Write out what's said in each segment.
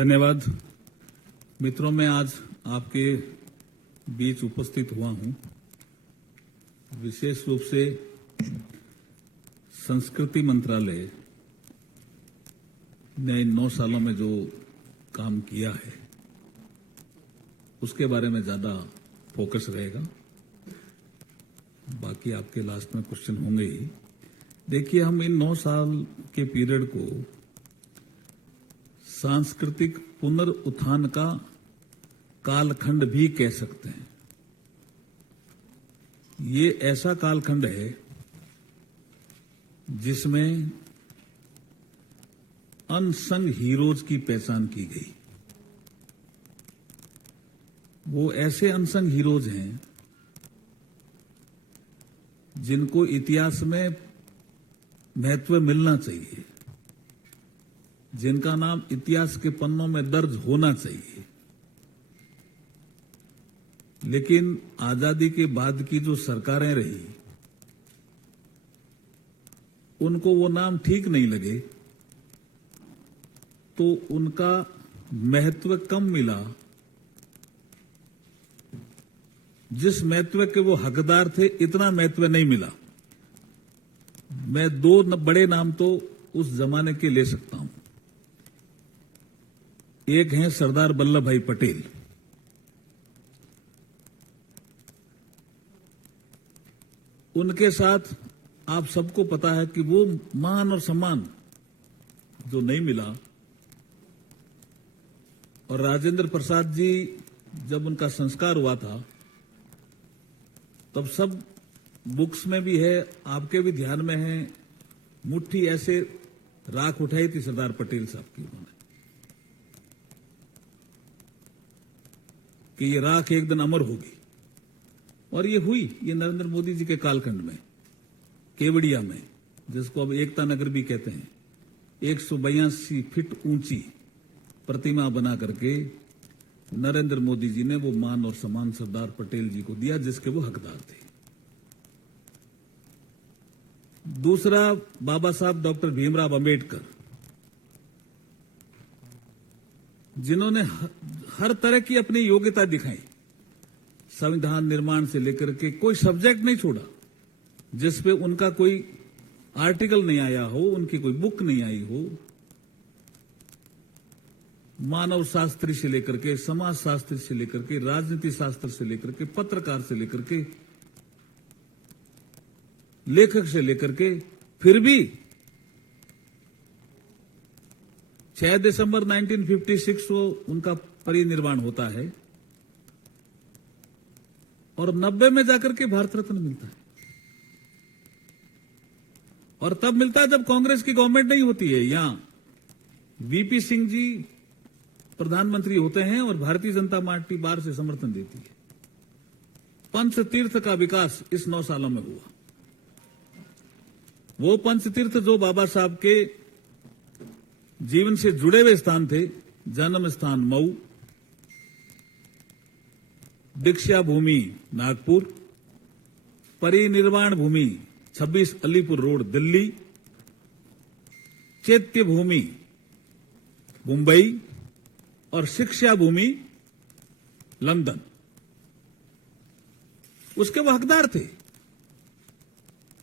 धन्यवाद। मित्रों, मैं आज आपके बीच उपस्थित हुआ हूं विशेष रूप से संस्कृति मंत्रालय ने इन 9 सालों में जो काम किया है उसके बारे में ज्यादा फोकस रहेगा। बाकी आपके लास्ट में क्वेश्चन होंगे ही। देखिए, हम इन 9 साल के पीरियड को सांस्कृतिक पुनरुत्थान का कालखंड भी कह सकते हैं। ये ऐसा कालखंड है जिसमें अनसंग हीरोज की पहचान की गई। वो ऐसे अनसंग हीरोज हैं जिनको इतिहास में महत्व मिलना चाहिए, जिनका नाम इतिहास के पन्नों में दर्ज होना चाहिए। लेकिन आजादी के बाद की जो सरकारें रही उनको वो नाम ठीक नहीं लगे, तो उनका महत्व कम मिला। जिस महत्व के वो हकदार थे इतना महत्व नहीं मिला। मैं 2 बड़े नाम तो उस जमाने के ले सकता हूं। एक है सरदार वल्लभ भाई पटेल। उनके साथ आप सबको पता है कि वो मान और सम्मान जो नहीं मिला। और राजेंद्र प्रसाद जी जब उनका संस्कार हुआ था तब सब बुक्स में भी है, आपके भी ध्यान में है, मुट्ठी ऐसे राख उठाई थी सरदार पटेल साहब की उन्होंने कि ये राख एक दिन अमर होगी। और ये हुई। ये नरेंद्र मोदी जी के कालखंड में केवड़िया में, जिसको अब एकता नगर भी कहते हैं, 182 फीट ऊंची प्रतिमा बना करके नरेंद्र मोदी जी ने वो मान और सम्मान सरदार पटेल जी को दिया जिसके वो हकदार थे। दूसरा, बाबा साहब डॉक्टर भीमराव अंबेडकर, जिन्होंने हर तरह की अपनी योग्यता दिखाई। संविधान निर्माण से लेकर के कोई सब्जेक्ट नहीं छोड़ा जिसपे उनका कोई आर्टिकल नहीं आया हो, उनकी कोई बुक नहीं आई हो। मानव शास्त्री से लेकर के, समाज शास्त्री से लेकर के, राजनीति शास्त्र से लेकर के, पत्रकार से लेकर के, लेखक से लेकर के, फिर भी 6 दिसंबर 1956 को उनका परिनिर्वाण होता है और 90 में जाकर के भारत रत्न मिलता है। और तब मिलता है जब कांग्रेस की गवर्नमेंट नहीं होती है। यहां वीपी सिंह जी प्रधानमंत्री होते हैं और भारतीय जनता पार्टी बाहर से समर्थन देती है। पंचतीर्थ का विकास इस 9 सालों में हुआ। वो पंचतीर्थ जो बाबा साहब के जीवन से जुड़े हुए स्थान थे, जन्म स्थान मऊ, दीक्षा भूमि नागपुर, परिनिर्वाण भूमि 26 अलीपुर रोड दिल्ली, चैत्य भूमि मुंबई और शिक्षा भूमि लंदन, उसके वो हकदार थे।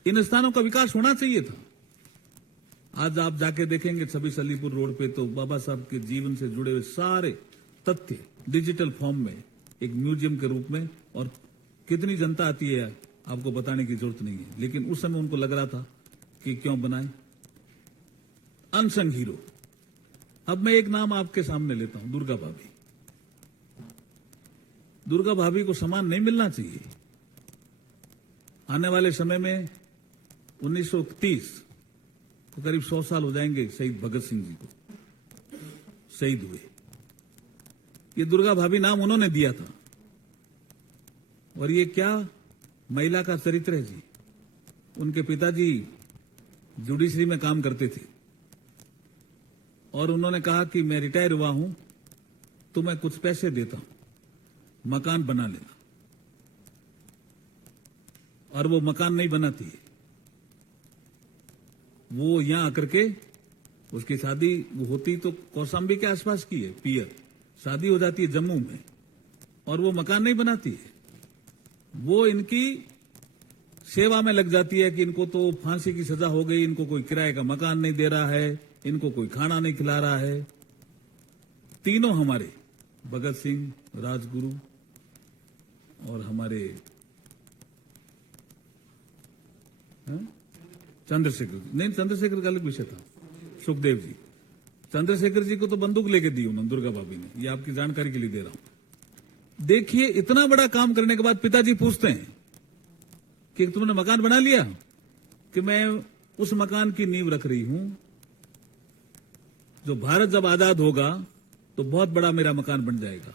इन स्थानों का विकास होना चाहिए था। आज आप जाके देखेंगे 26 अलीपुर रोड पे तो बाबा साहब के जीवन से जुड़े हुए सारे तथ्य डिजिटल फॉर्म में एक म्यूजियम के रूप में, और कितनी जनता आती है आपको बताने की जरूरत नहीं है। लेकिन उस समय उनको लग रहा था कि क्यों बनाए। Unsung hero. अब मैं एक नाम आपके सामने लेता हूं, दुर्गा भाभी। दुर्गा भाभी को सम्मान नहीं मिलना चाहिए। आने वाले समय में 1931 को करीब 100 साल हो जाएंगे शहीद भगत सिंह जी को शहीद हुए। ये दुर्गा भाभी नाम उन्होंने दिया था। और ये क्या महिला का चरित्र है जी। उनके पिताजी जुडिशरी में काम करते थे और उन्होंने कहा कि मैं रिटायर हुआ हूं तो मैं कुछ पैसे देता हूं, मकान बना लेना। और वो मकान नहीं बनाती है, वो यहां आकर के उसकी शादी होती तो कौशाम्बी के आसपास की है, पियर। शादी हो जाती है जम्मू में, और वो मकान नहीं बनाती है, वो इनकी सेवा में लग जाती है कि इनको तो फांसी की सजा हो गई, इनको कोई किराए का मकान नहीं दे रहा है, इनको कोई खाना नहीं खिला रहा है। तीनों हमारे भगत सिंह, राजगुरु और हमारे चंद्रशेखर, नहीं चंद्रशेखर का अलग विषय था, सुखदेव जी। चंद्रशेखर जी को तो बंदूक लेके दी उन्होंने, दुर्गा भाभी ने। ये आपकी जानकारी के लिए दे रहा हूं। देखिए, इतना बड़ा काम करने के बाद पिताजी पूछते हैं कि तुमने मकान बना लिया? कि मैं उस मकान की नींव रख रही हूं, जो भारत जब आजाद होगा तो बहुत बड़ा मेरा मकान बन जाएगा।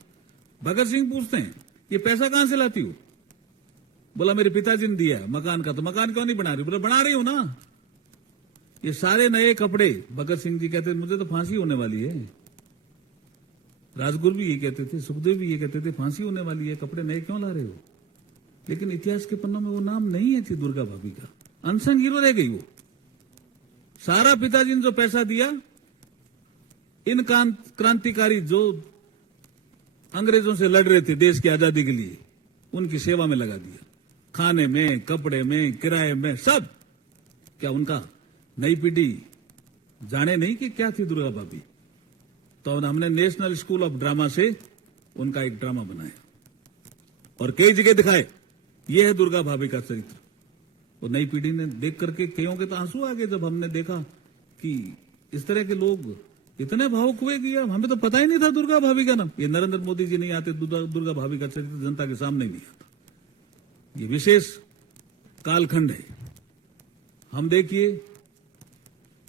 भगत सिंह पूछते हैं, ये पैसा कहां से लाती हो? बोला मेरे पिताजी ने दिया मकान का। तो मकान क्यों नहीं बना रही? बोला बना रही हूं ना। ये सारे नए कपड़े, भगत सिंह जी कहते थे मुझे तो फांसी होने वाली है। राजगुरु भी ये कहते थे, सुखदेव भी ये कहते थे फांसी होने वाली है, कपड़े नए क्यों ला रहे हो? लेकिन इतिहास के पन्नों में वो नाम नहीं है थी दुर्गा भाभी का। अनसंग हीरो रह गई वो। सारा पिताजी ने जो पैसा दिया, इन क्रांतिकारी जो अंग्रेजों से लड़ रहे थे देश की आजादी के लिए, उनकी सेवा में लगा दिया। खाने में, कपड़े में, किराए में, सब। क्या उनका नई पीढ़ी जाने नहीं कि क्या थी दुर्गा भाभी? तो हमने नेशनल स्कूल ऑफ ड्रामा से उनका एक ड्रामा बनाया और कई जगह दिखाए। यह है दुर्गा भाभी का चरित्र। और नई पीढ़ी ने देख करके कईयों के तो आंसू आ गए जब हमने देखा कि इस तरह के लोग इतने भावुक हुए कि हमें तो पता ही नहीं था दुर्गा भाभी का नाम। ये नरेंद्र मोदी जी नहीं आते, दुर्गा भाभी का चरित्र जनता के सामने नहीं आता। ये विशेष कालखंड है। हम देखिए,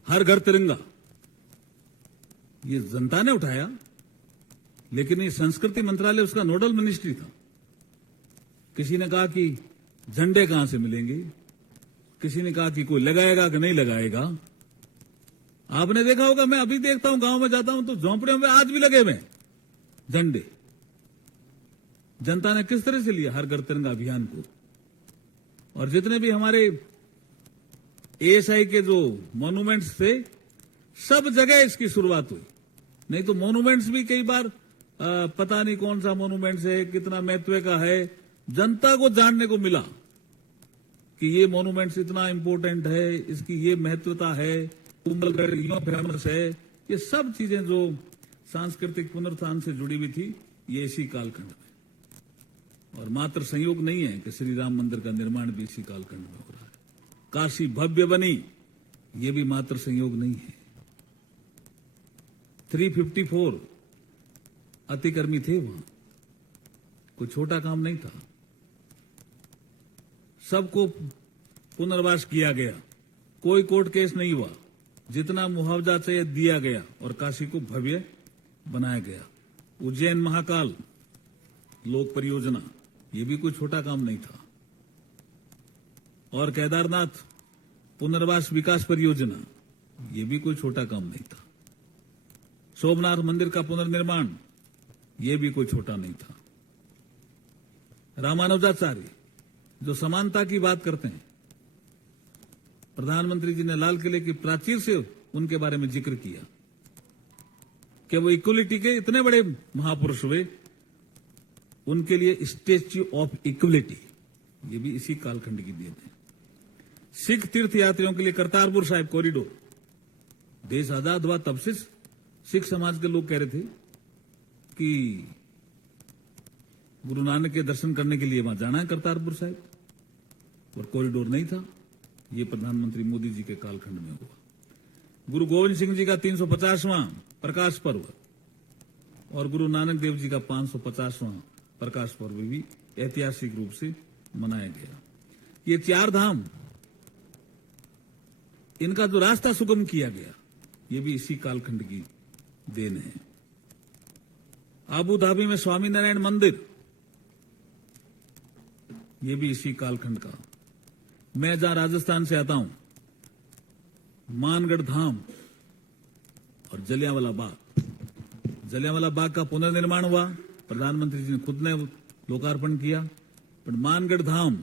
हर घर तिरंगा, ये जनता ने उठाया, लेकिन ये संस्कृति मंत्रालय उसका नोडल मिनिस्ट्री था। किसी ने कहा कि झंडे कहां से मिलेंगे, किसी ने कहा कि कोई लगाएगा कि नहीं लगाएगा। आपने देखा होगा, मैं अभी देखता हूं, गांव में जाता हूं तो झोंपड़ियों में आज भी लगे हुए झंडे। जनता ने किस तरह से लिया हर घर तिरंगा अभियान को। और जितने भी हमारे एएसआई के जो मॉन्यूमेंट्स थे, सब जगह इसकी शुरुआत हुई। नहीं तो मॉन्यूमेंट्स भी कई बार पता नहीं कौन सा मॉन्यूमेंट्स है, कितना महत्व का है, जनता को जानने को मिला कि ये मॉन्यूमेंट्स इतना इंपॉर्टेंट है, इसकी ये महत्वता है, कुंभलगढ़ क्यों फेमस है। ये सब चीजें जो सांस्कृतिक पुनरुत्थान से जुड़ी हुई थी, ये इसी कालखंड में। और मात्र संयोग नहीं है कि श्री राम मंदिर का निर्माण भी इसी कालखंड में हो रहा है। काशी भव्य बनी, ये भी मात्र संयोग नहीं है। 354 अतिकर्मी थे वहां, कोई छोटा काम नहीं था। सबको पुनर्वास किया गया, कोई कोर्ट केस नहीं हुआ, जितना मुआवजा चाहिए दिया गया और काशी को भव्य बनाया गया। उज्जैन महाकाल लोक परियोजना, ये भी कोई छोटा काम नहीं था। और केदारनाथ पुनर्वास विकास परियोजना, ये भी कोई छोटा काम नहीं था। सोमनाथ मंदिर का पुनर्निर्माण, ये भी कोई छोटा नहीं था। रामानुजाचार्य जो समानता की बात करते हैं, प्रधानमंत्री जी ने लाल किले की प्राचीर से उनके बारे में जिक्र किया कि वो इक्वलिटी के इतने बड़े महापुरुष हुए। उनके लिए स्टैच्यू ऑफ इक्वलिटी, ये भी इसी कालखंड की देन है। सिख तीर्थ यात्रियों के लिए करतारपुर साहिब कॉरिडोर, देश आजाद हुआ तब से सिख समाज के लोग कह रहे थे कि गुरु नानक के दर्शन करने के लिए वहां जाना है करतारपुर साहिब, और कॉरिडोर नहीं था। ये प्रधानमंत्री मोदी जी के कालखंड में हुआ। गुरु गोविंद सिंह जी का 350वां प्रकाश पर्व और गुरु नानक देव जी का 550वां प्रकाश पर्व भी ऐतिहासिक रूप से मनाया गया। ये चार धाम, इनका जो रास्ता सुगम किया गया, ये भी इसी कालखंड की देन है। आबू धाबी में स्वामीनारायण मंदिर, ये भी इसी कालखंड का। मैं जहां राजस्थान से आता हूं, मानगढ़ धाम और जलियांवाला बाग, जलियांवाला बाग का पुनर्निर्माण हुआ, प्रधानमंत्री जी ने खुद ने लोकार्पण किया। पर मानगढ़ धाम,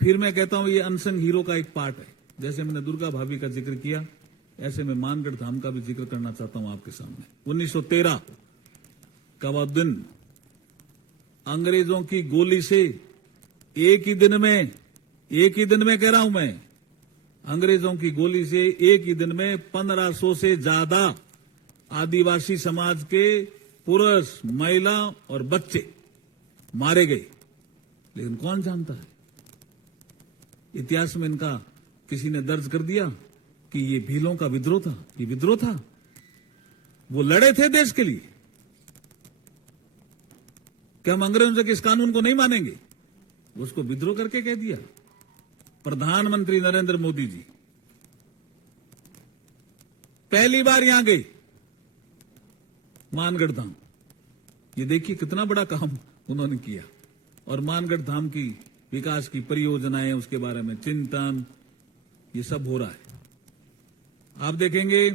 फिर मैं कहता हूं, ये अनसंग हीरो का एक पार्ट है। जैसे मैंने दुर्गा भाभी का जिक्र किया, ऐसे में मानगढ़ धाम का भी जिक्र करना चाहता हूं आपके सामने। 1913 का वह दिन, अंग्रेजों की गोली से एक ही दिन में कह रहा हूं मैं, अंग्रेजों की गोली से एक ही दिन में 1500 से ज्यादा आदिवासी समाज के पुरुष, महिला और बच्चे मारे गए। लेकिन कौन जानता है, इतिहास में इनका किसी ने दर्ज कर दिया कि ये भीलों का विद्रोह था। ये विद्रोह था, वो लड़े थे देश के लिए। क्या हम अंग्रेजों से इस कानून को नहीं मानेंगे? उसको विद्रोह करके कह दिया। प्रधानमंत्री नरेंद्र मोदी जी पहली बार यहां गए, मानगढ़ धाम। ये देखिए कितना बड़ा काम उन्होंने किया। और मानगढ़ धाम की विकास की परियोजनाएं, उसके बारे में चिंतन, ये सब हो रहा है। आप देखेंगे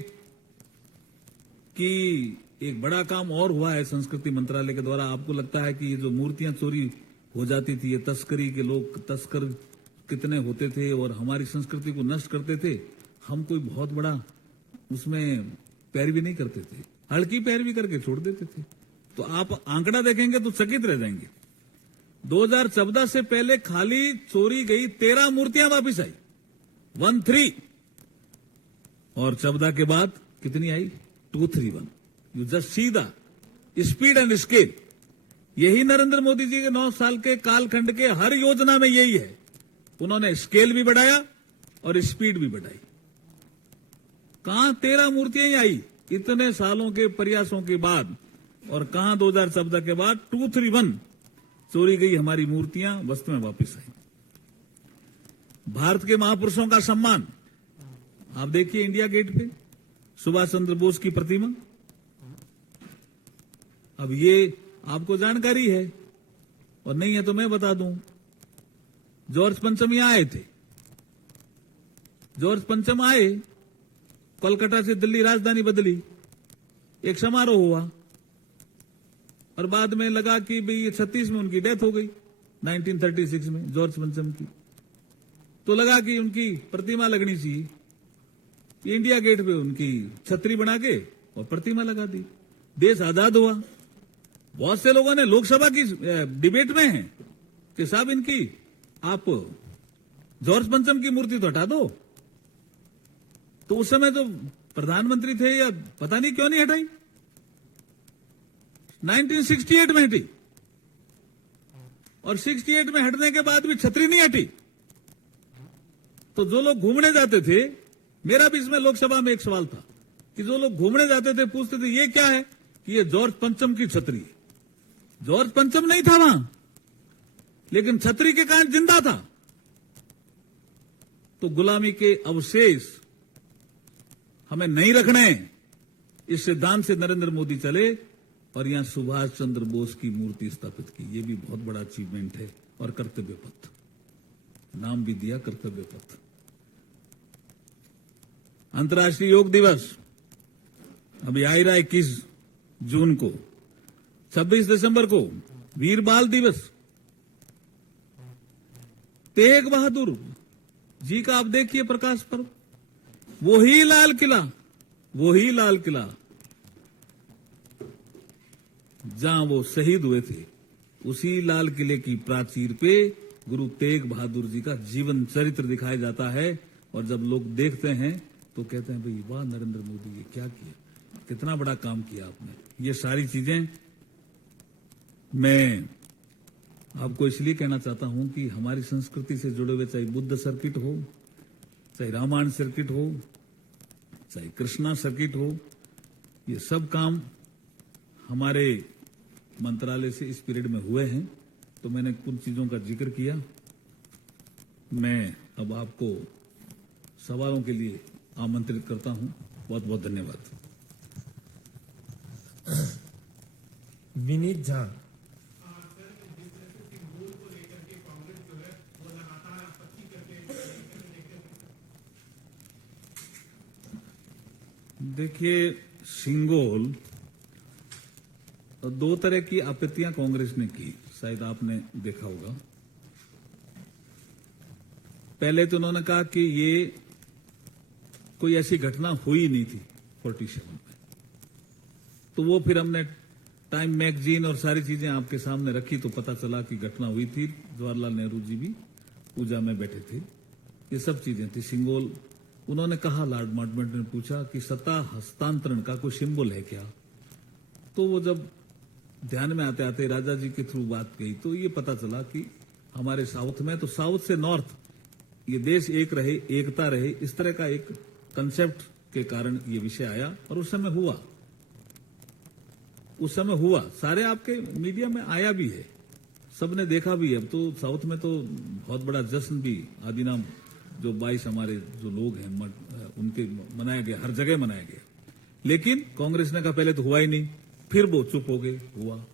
कि एक बड़ा काम और हुआ है संस्कृति मंत्रालय के द्वारा। आपको लगता है कि ये जो मूर्तियां चोरी हो जाती थी, ये तस्करी के लोग, तस्कर कितने होते थे और हमारी संस्कृति को नष्ट करते थे, हम कोई बहुत बड़ा उसमें पैरवी नहीं करते थे, हल्की पैरवी करके छोड़ देते थे। तो आप आंकड़ा देखेंगे तो चकित रह जाएंगे। 2014 से पहले खाली चोरी गई 13 मूर्तियां वापिस आई, 13। और 14 के बाद कितनी आई? 231। You just see the speed and scale. यही नरेंद्र मोदी जी के 9 साल के कालखंड के हर योजना में यही है। उन्होंने स्केल भी बढ़ाया और स्पीड भी बढ़ाई। कहां 13 मूर्तियां ही आई इतने सालों के प्रयासों के बाद, और कहां 2014 के बाद 231 चोरी गई हमारी मूर्तियां वस्तुएं वापस आई। भारत के महापुरुषों का सम्मान आप देखिए, इंडिया गेट पे सुभाष चंद्र बोस की प्रतिमा। अब ये आपको जानकारी है और नहीं है तो मैं बता दूं। जॉर्ज पंचम यहां आए थे। जॉर्ज पंचम आए, कोलकाता से दिल्ली राजधानी बदली, एक समारोह हुआ और बाद में लगा कि भाई ये 36 में उनकी डेथ हो गई, 1936 में जॉर्ज पंचम की। तो लगा कि उनकी प्रतिमा लगनी चाहिए। इंडिया गेट पे उनकी छतरी बना के और प्रतिमा लगा दी। देश आजाद हुआ। बहुत से लोगों ने लोकसभा की डिबेट में है कि साहब इनकी आप जॉर्ज पंचम की मूर्ति तो हटा दो। तो उस समय तो प्रधानमंत्री थे या पता नहीं क्यों नहीं हटाई। 1968 में हटी और 68 में हटने के बाद भी छतरी नहीं हटी। तो जो लोग घूमने जाते थे, मेरा भी इसमें लोकसभा में एक सवाल था कि जो लोग घूमने जाते थे पूछते थे ये क्या है, कि ये जॉर्ज पंचम की छतरी है। जॉर्ज पंचम नहीं था वहां, लेकिन छतरी के कारण जिंदा था। तो गुलामी के अवशेष हमें नहीं रखने, इस सिद्धांत से नरेंद्र मोदी चले और यहां सुभाष चंद्र बोस की मूर्ति स्थापित की। यह भी बहुत बड़ा अचीवमेंट है। और कर्तव्य पथ, नाम भी दिया कर्तव्य पथ। अंतर्राष्ट्रीय योग दिवस अभी आ ही रहा 21 जून को। 26 दिसंबर को वीर बाल दिवस। तेग बहादुर जी का आप देखिए प्रकाश पर्व। वही लाल किला जहां वो शहीद हुए थे, उसी लाल किले की प्राचीर पे गुरु तेग बहादुर जी का जीवन चरित्र दिखाया जाता है। और जब लोग देखते हैं तो कहते हैं भाई वाह नरेंद्र मोदी, ये क्या किया, कितना बड़ा काम किया आपने। ये सारी चीजें मैं आपको इसलिए कहना चाहता हूं कि हमारी संस्कृति से जुड़े हुए, चाहे बुद्ध सर्किट हो, चाहे रामायण सर्किट हो, चाहे कृष्णा सर्किट हो, ये सब काम हमारे मंत्रालय से इस पीरियड में हुए हैं। तो मैंने कुछ चीजों का जिक्र किया। मैं अब आपको सवालों के लिए आमंत्रित करता हूं। बहुत बहुत धन्यवाद। विनीत झा। देखिए, सिंगोल, दो तरह की आपत्तियां कांग्रेस ने की, शायद आपने देखा होगा। पहले तो उन्होंने कहा कि ये कोई ऐसी घटना हुई नहीं थी 47 में। तो वो फिर हमने टाइम मैगजीन और सारी चीजें आपके सामने रखी तो पता चला कि घटना हुई थी। जवाहरलाल नेहरू जी भी पूजा में बैठे थे, ये सब चीजें थी। सिंगोल उन्होंने कहा, लॉर्ड माउंटबेटन ने पूछा कि सत्ता हस्तांतरण का कोई सिंबल है क्या? तो वो जब ध्यान में आते आते राजा जी के थ्रू बात गई तो ये पता चला कि हमारे साउथ में, तो साउथ से नॉर्थ ये देश एक रहे, एकता रहे, इस तरह का एक कंसेप्ट के कारण ये विषय आया। और उस समय हुआ, सारे आपके मीडिया में आया भी है, सबने देखा भी है। अब तो साउथ में तो बहुत बड़ा जश्न भी आदिनाम जो 22 हमारे जो लोग हैं उनके मनाया गया, हर जगह मनाया गया। लेकिन कांग्रेस ने कहा पहले तो हुआ ही नहीं, फिर वो चुप हो गए, हुआ।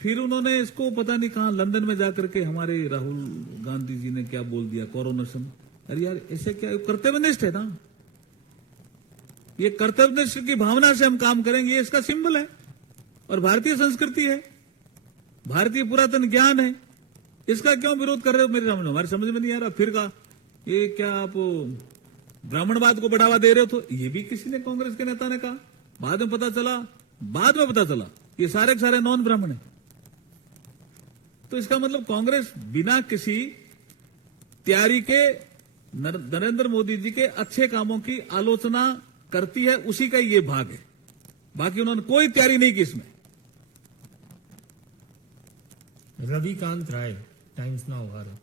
फिर उन्होंने इसको पता नहीं कहां लंदन में जाकर के हमारे राहुल गांधी जी ने क्या बोल दिया, कोरोनेशन। अरे यार ऐसे क्या, कर्तव्यनिष्ठ है ना, ये कर्तव्यनिष्ठ की भावना से हम काम करेंगे, ये इसका सिंबल है और भारतीय संस्कृति है, भारतीय पुरातन ज्ञान है। इसका क्यों विरोध कर रहे हो? मेरे सामने हमारे समझ में नहीं आ रहा। फिर कहा ये क्या आप ब्राह्मणवाद को बढ़ावा दे रहे हो? तो ये भी किसी ने, कांग्रेस के नेता ने कहा। बाद में पता चला ये सारे के सारे नॉन ब्राह्मण है। तो इसका मतलब कांग्रेस बिना किसी तैयारी के नरेंद्र मोदी जी के अच्छे कामों की आलोचना करती है, उसी का ये भाग है। बाकी उन्होंने कोई तैयारी नहीं की इसमें। रविकांत राय, टाइम्स नाउ भारत।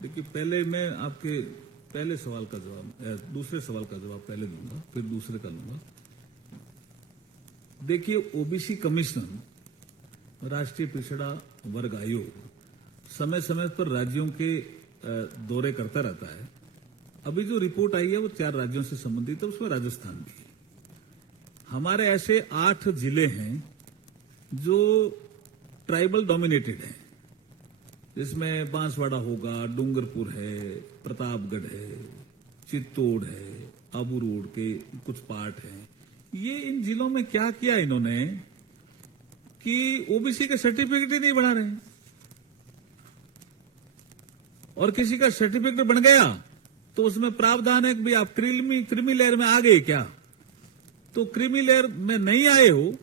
देखिए, पहले मैं आपके पहले सवाल का जवाब, दूसरे सवाल का जवाब पहले दूंगा, फिर दूसरे का लूंगा। देखिए, ओबीसी कमीशन, राष्ट्रीय पिछड़ा वर्ग आयोग समय समय पर राज्यों के दौरे करता रहता है। अभी जो रिपोर्ट आई है वो 4 राज्यों से संबंधित है, उसमें राजस्थान भी है। हमारे ऐसे 8 जिले हैं जो ट्राइबल डोमिनेटेड हैं, जिसमें बांसवाड़ा होगा, डूंगरपुर है, प्रतापगढ़ है, चित्तौड़ है, आबू रोड के कुछ पार्ट हैं। ये इन जिलों में क्या किया इन्होंने कि ओबीसी के सर्टिफिकेट ही नहीं बना रहे हैं। और किसी का सर्टिफिकेट बन गया तो उसमें प्रावधान है कि भाई आप क्रीमी लेयर में आ गए क्या? तो क्रीमी लेयर में नहीं आए हो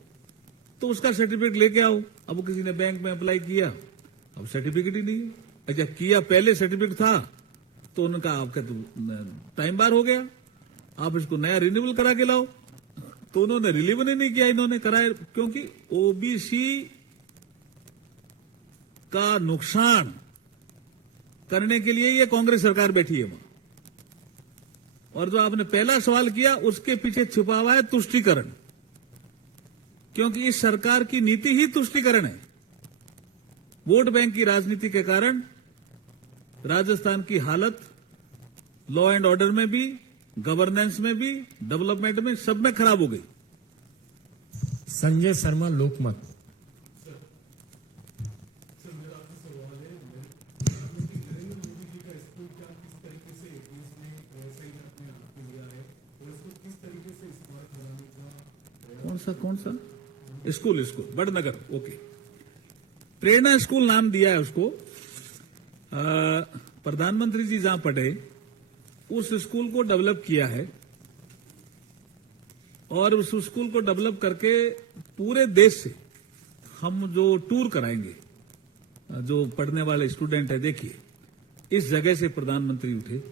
तो उसका सर्टिफिकेट लेके आओ। अब वो किसी ने बैंक में अप्लाई किया, अब सर्टिफिकेट ही नहीं है। अच्छा, किया पहले सर्टिफिकेट था तो उनका आपका तो टाइम बार हो गया, आप इसको नया रिन्यूअल करा के लाओ। तो उन्होंने रिलीवन ही नहीं किया, इन्होंने कराया, क्योंकि ओबीसी का नुकसान करने के लिए ये कांग्रेस सरकार बैठी है वहां। और जो आपने पहला सवाल किया उसके पीछे छुपा हुआ है तुष्टीकरण, क्योंकि इस सरकार की नीति ही तुष्टीकरण है। वोट बैंक की राजनीति के कारण राजस्थान की हालत लॉ एंड ऑर्डर में भी, गवर्नेंस में भी, डेवलपमेंट में, सब में खराब हो गई। संजय शर्मा, लोकमत। कौन सा स्कूल? बड़नगर, ओके। प्रेरणा स्कूल नाम दिया है उसको। प्रधानमंत्री जी जहां पढ़े उस स्कूल को डेवलप किया है और उस स्कूल को डेवलप करके पूरे देश से हम जो टूर कराएंगे, जो पढ़ने वाले स्टूडेंट है, देखिए इस जगह से प्रधानमंत्री उठे,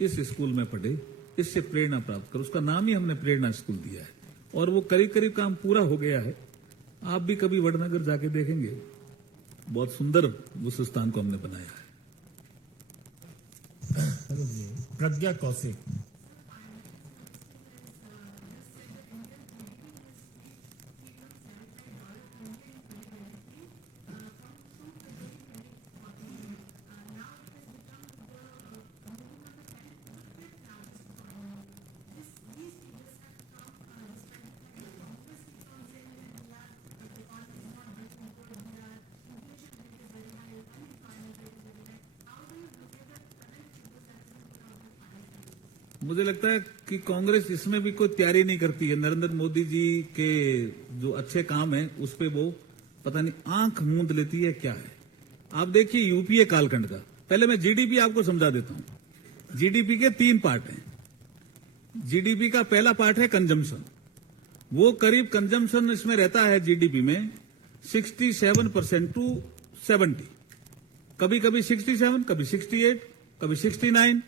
इस स्कूल में पढ़े, इससे प्रेरणा प्राप्त कर, उसका नाम ही हमने प्रेरणा स्कूल दिया है। और वो करीब करीब काम पूरा हो गया है। आप भी कभी वडनगर जाके देखेंगे, बहुत सुंदर उस स्थान को हमने बनाया है। प्रज्ञा कौशिक। मुझे लगता है कि कांग्रेस इसमें भी कोई तैयारी नहीं करती है। नरेंद्र मोदी जी के जो अच्छे काम है उस पे वो पता नहीं आंख मूंद लेती है क्या है। आप देखिए यूपीए कालखंड का, पहले मैं जीडीपी आपको समझा देता हूं। जीडीपी के 3 पार्ट हैं। जीडीपी का पहला पार्ट है कंजम्पशन। वो करीब कंजम्पशन इसमें रहता है जीडीपी में 67% टू 70, कभी कभी 67, कभी 68, कभी 69,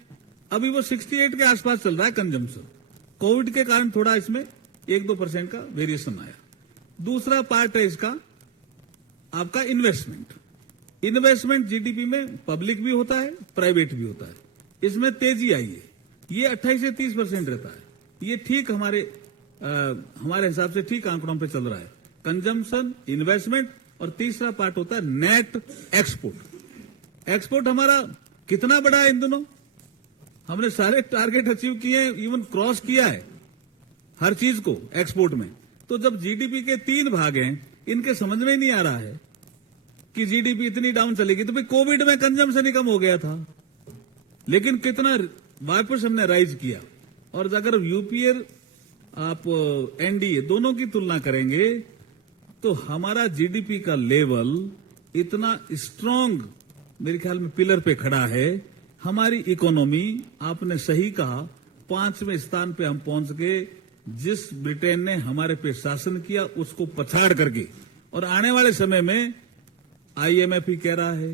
अभी वो 68 के आसपास चल रहा है कंजम्पशन। कोविड के कारण थोड़ा इसमें 1-2% का वेरिएशन आया। दूसरा पार्ट है इसका आपका इन्वेस्टमेंट। इन्वेस्टमेंट जीडीपी में पब्लिक भी होता है, प्राइवेट भी होता है। इसमें तेजी आई है, ये 28 से 30% रहता है। ये ठीक हमारे हिसाब से ठीक आंकड़ों पे चल रहा है। कंजम्पशन, इन्वेस्टमेंट और तीसरा पार्ट होता है नेट एक्सपोर्ट। एक्सपोर्ट हमारा कितना बड़ा है इन दिनों, हमने सारे टारगेट अचीव किए हैं, इवन क्रॉस किया है हर चीज को एक्सपोर्ट में। तो जब जीडीपी के 3 भाग हैं, इनके समझ में ही नहीं आ रहा है कि जीडीपी इतनी डाउन चलेगी। तो भाई कोविड में कंजम्पशन ही कम हो गया था, लेकिन कितना वापस हमने राइज किया। और अगर यूपीए आप एनडीए दोनों की तुलना करेंगे तो हमारा जीडीपी का लेवल इतना स्ट्रांग मेरे ख्याल में पिलर पे खड़ा है। हमारी इकोनॉमी, आपने सही कहा, 5वें स्थान पे हम पहुंच गए। जिस ब्रिटेन ने हमारे पे शासन किया उसको पछाड़ करके, और आने वाले समय में आईएमएफ भी कह रहा है,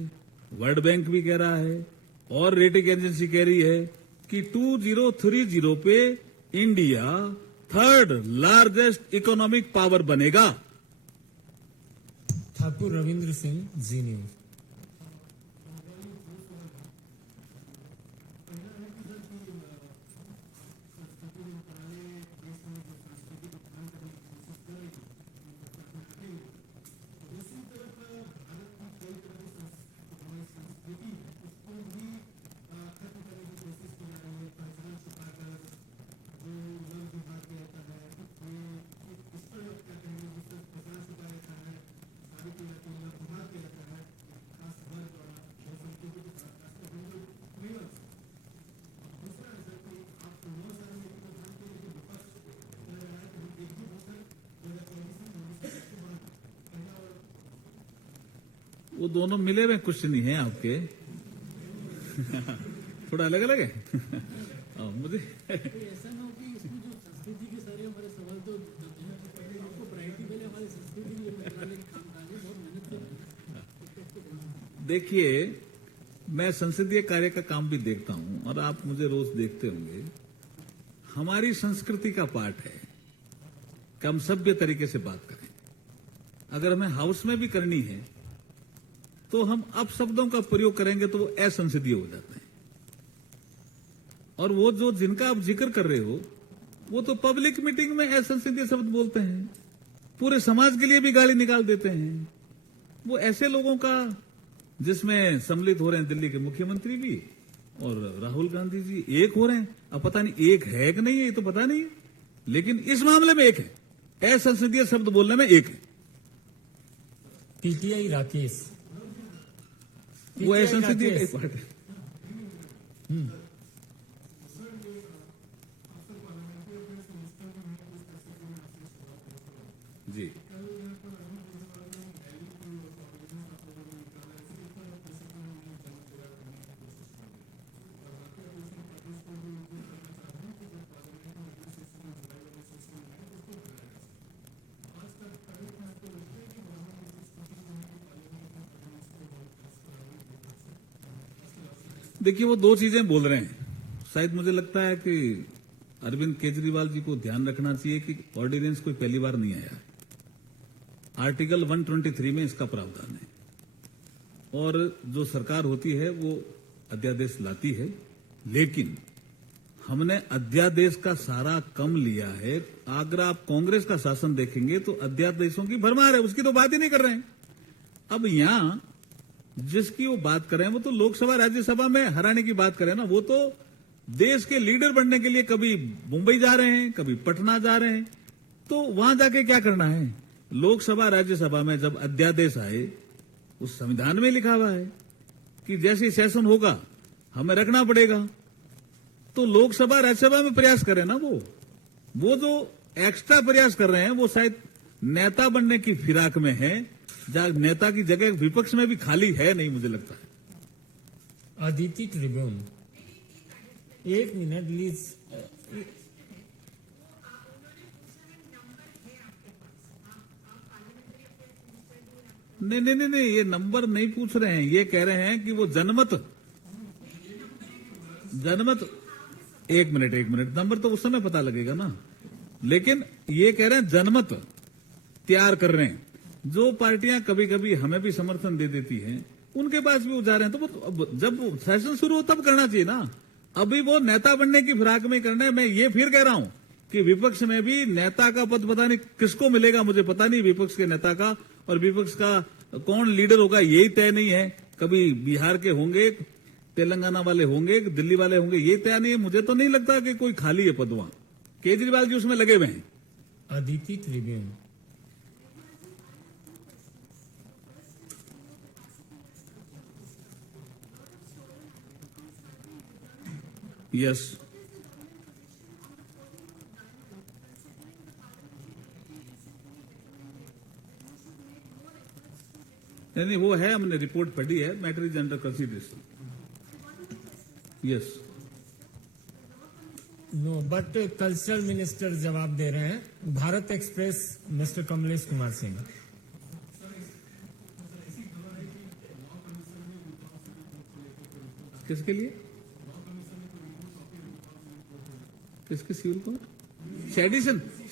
वर्ल्ड बैंक भी कह रहा है और रेटिंग एजेंसी कह रही है कि 2030 पे India 3rd largest economic power बनेगा। ठाकुर रविंद्र सिंह, जी न्यूज। वो दोनों मिले हुए कुछ नहीं है आपके थोड़ा अलग अलग है। मुझे ऐसा ना हो कि इसमें जो संस्कृति के सारे हमारे सवाल तो पहले आपको प्रायोरिटी पहले हमारी संस्कृति के मंत्रालय के काम काज है, बहुत मेहनत कर रहे हैं। देखिए, मैं संसदीय कार्य का काम भी देखता हूं और आप मुझे रोज देखते होंगे। हमारी संस्कृति का पार्ट है कि हम सभ्य तरीके से बात करें। अगर हमें हाउस में भी करनी है तो हम अपशब्दों का प्रयोग करेंगे तो वो असंसदीय हो जाते हैं। और वो जो जिनका आप जिक्र कर रहे हो वो तो पब्लिक मीटिंग में असंसदीय शब्द बोलते हैं, पूरे समाज के लिए भी गाली निकाल देते हैं। वो ऐसे लोगों का, जिसमें सम्मिलित हो रहे हैं दिल्ली के मुख्यमंत्री भी और राहुल गांधी जी एक हो रहे हैं। अब पता नहीं एक है कि नहीं है, ये तो पता नहीं है, लेकिन इस मामले में एक है, असंसदीय शब्द बोलने में एक है। पीटीआई राकेश, वो असंसदीय का एक पार्ट है। जी, देखिए वो 2 चीजें बोल रहे हैं। शायद मुझे लगता है कि अरविंद केजरीवाल जी को ध्यान रखना चाहिए कि ऑर्डिनेंस कोई पहली बार नहीं आया। आर्टिकल 123 में इसका प्रावधान है और जो सरकार होती है वो अध्यादेश लाती है, लेकिन हमने अध्यादेश का सारा कम लिया है। अगर आप कांग्रेस का शासन देखेंगे तो अध्यादेशों की भरमार है, उसकी तो बात ही नहीं कर रहे हैं। अब यहां जिसकी वो बात कर रहे हैं वो तो लोकसभा राज्यसभा में हराने की बात कर रहे हैं ना। वो तो देश के लीडर बनने के लिए कभी मुंबई जा रहे हैं, कभी पटना जा रहे हैं, तो वहां जाके क्या करना है। लोकसभा राज्यसभा में जब अध्यादेश आए, उस संविधान में लिखा हुआ है कि जैसे सेशन होगा हमें रखना पड़ेगा। तो लोकसभा राज्यसभा में प्रयास करें ना। वो जो एक्स्ट्रा प्रयास कर रहे हैं वो शायद नेता बनने की फिराक में है, जहां नेता की जगह विपक्ष में भी खाली है नहीं, मुझे लगता है। Aditi Tribune, 1 minute please. नहीं, ये नंबर नहीं पूछ रहे हैं, ये कह रहे हैं कि वो जनमत 1 मिनट, नंबर तो उस समय पता लगेगा ना। लेकिन ये कह रहे हैं जनमत तैयार कर रहे हैं। जो पार्टियां कभी कभी हमें भी समर्थन दे देती हैं, उनके पास भी वो जा रहे हैं, तो वो जब सेशन शुरू हो तब करना चाहिए ना। अभी वो नेता बनने की फिराक में करना है। मैं ये फिर कह रहा हूं कि विपक्ष में भी नेता का पद पता नहीं किसको मिलेगा, मुझे पता नहीं विपक्ष के नेता का, और विपक्ष का कौन लीडर होगा यही तय नहीं है। कभी बिहार के होंगे, तेलंगाना वाले होंगे, दिल्ली वाले होंगे, ये तय नहीं है। मुझे तो नहीं लगता कि कोई खाली है पद वहां। केजरीवाल जी उसमें लगे हुए हैं। अदिति ट्रिब्यून, यस, नहीं, वो है, हमने रिपोर्ट पढ़ी है। Matter is under consideration. Yes, no, but cultural minister जवाब दे रहे हैं। Bharat Express, mister Kamlesh Kumar Singh. किसके लिए? किसके सिविल को?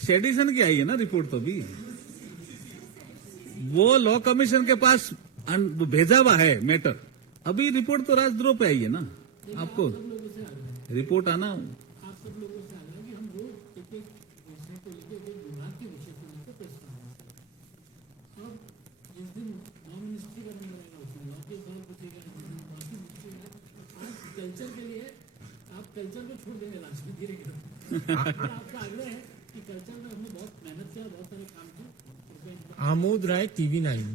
शेडिशन की आई है ना रिपोर्ट। तो अभी वो लॉ कमीशन के पास भेजा हुआ है मैटर। अभी रिपोर्ट तो राजद्रोह पे आई है ना। आपको रिपोर्ट आना, आप सब लोगों से आना कि हम रोज एक विषय को लेकर, एक विभाग के विषय को लेकर प्रस्ताव बनाते हैं। अब जिस दिन लॉ मिनिस्ट्री का नंबर आएगा उसमें लॉ के सवाल पूछेगा, जिस दिन बाकी मिनिस्ट्री में। आज कल्चर के लिए आप कल्चर को छोड़ देंगे लास्ट में धीरे धीरे। आपका आग्रह है कि कल्चर में हमने बहुत मेहनत किया, बहुत सारे काम किए। आमोद राय, TV9।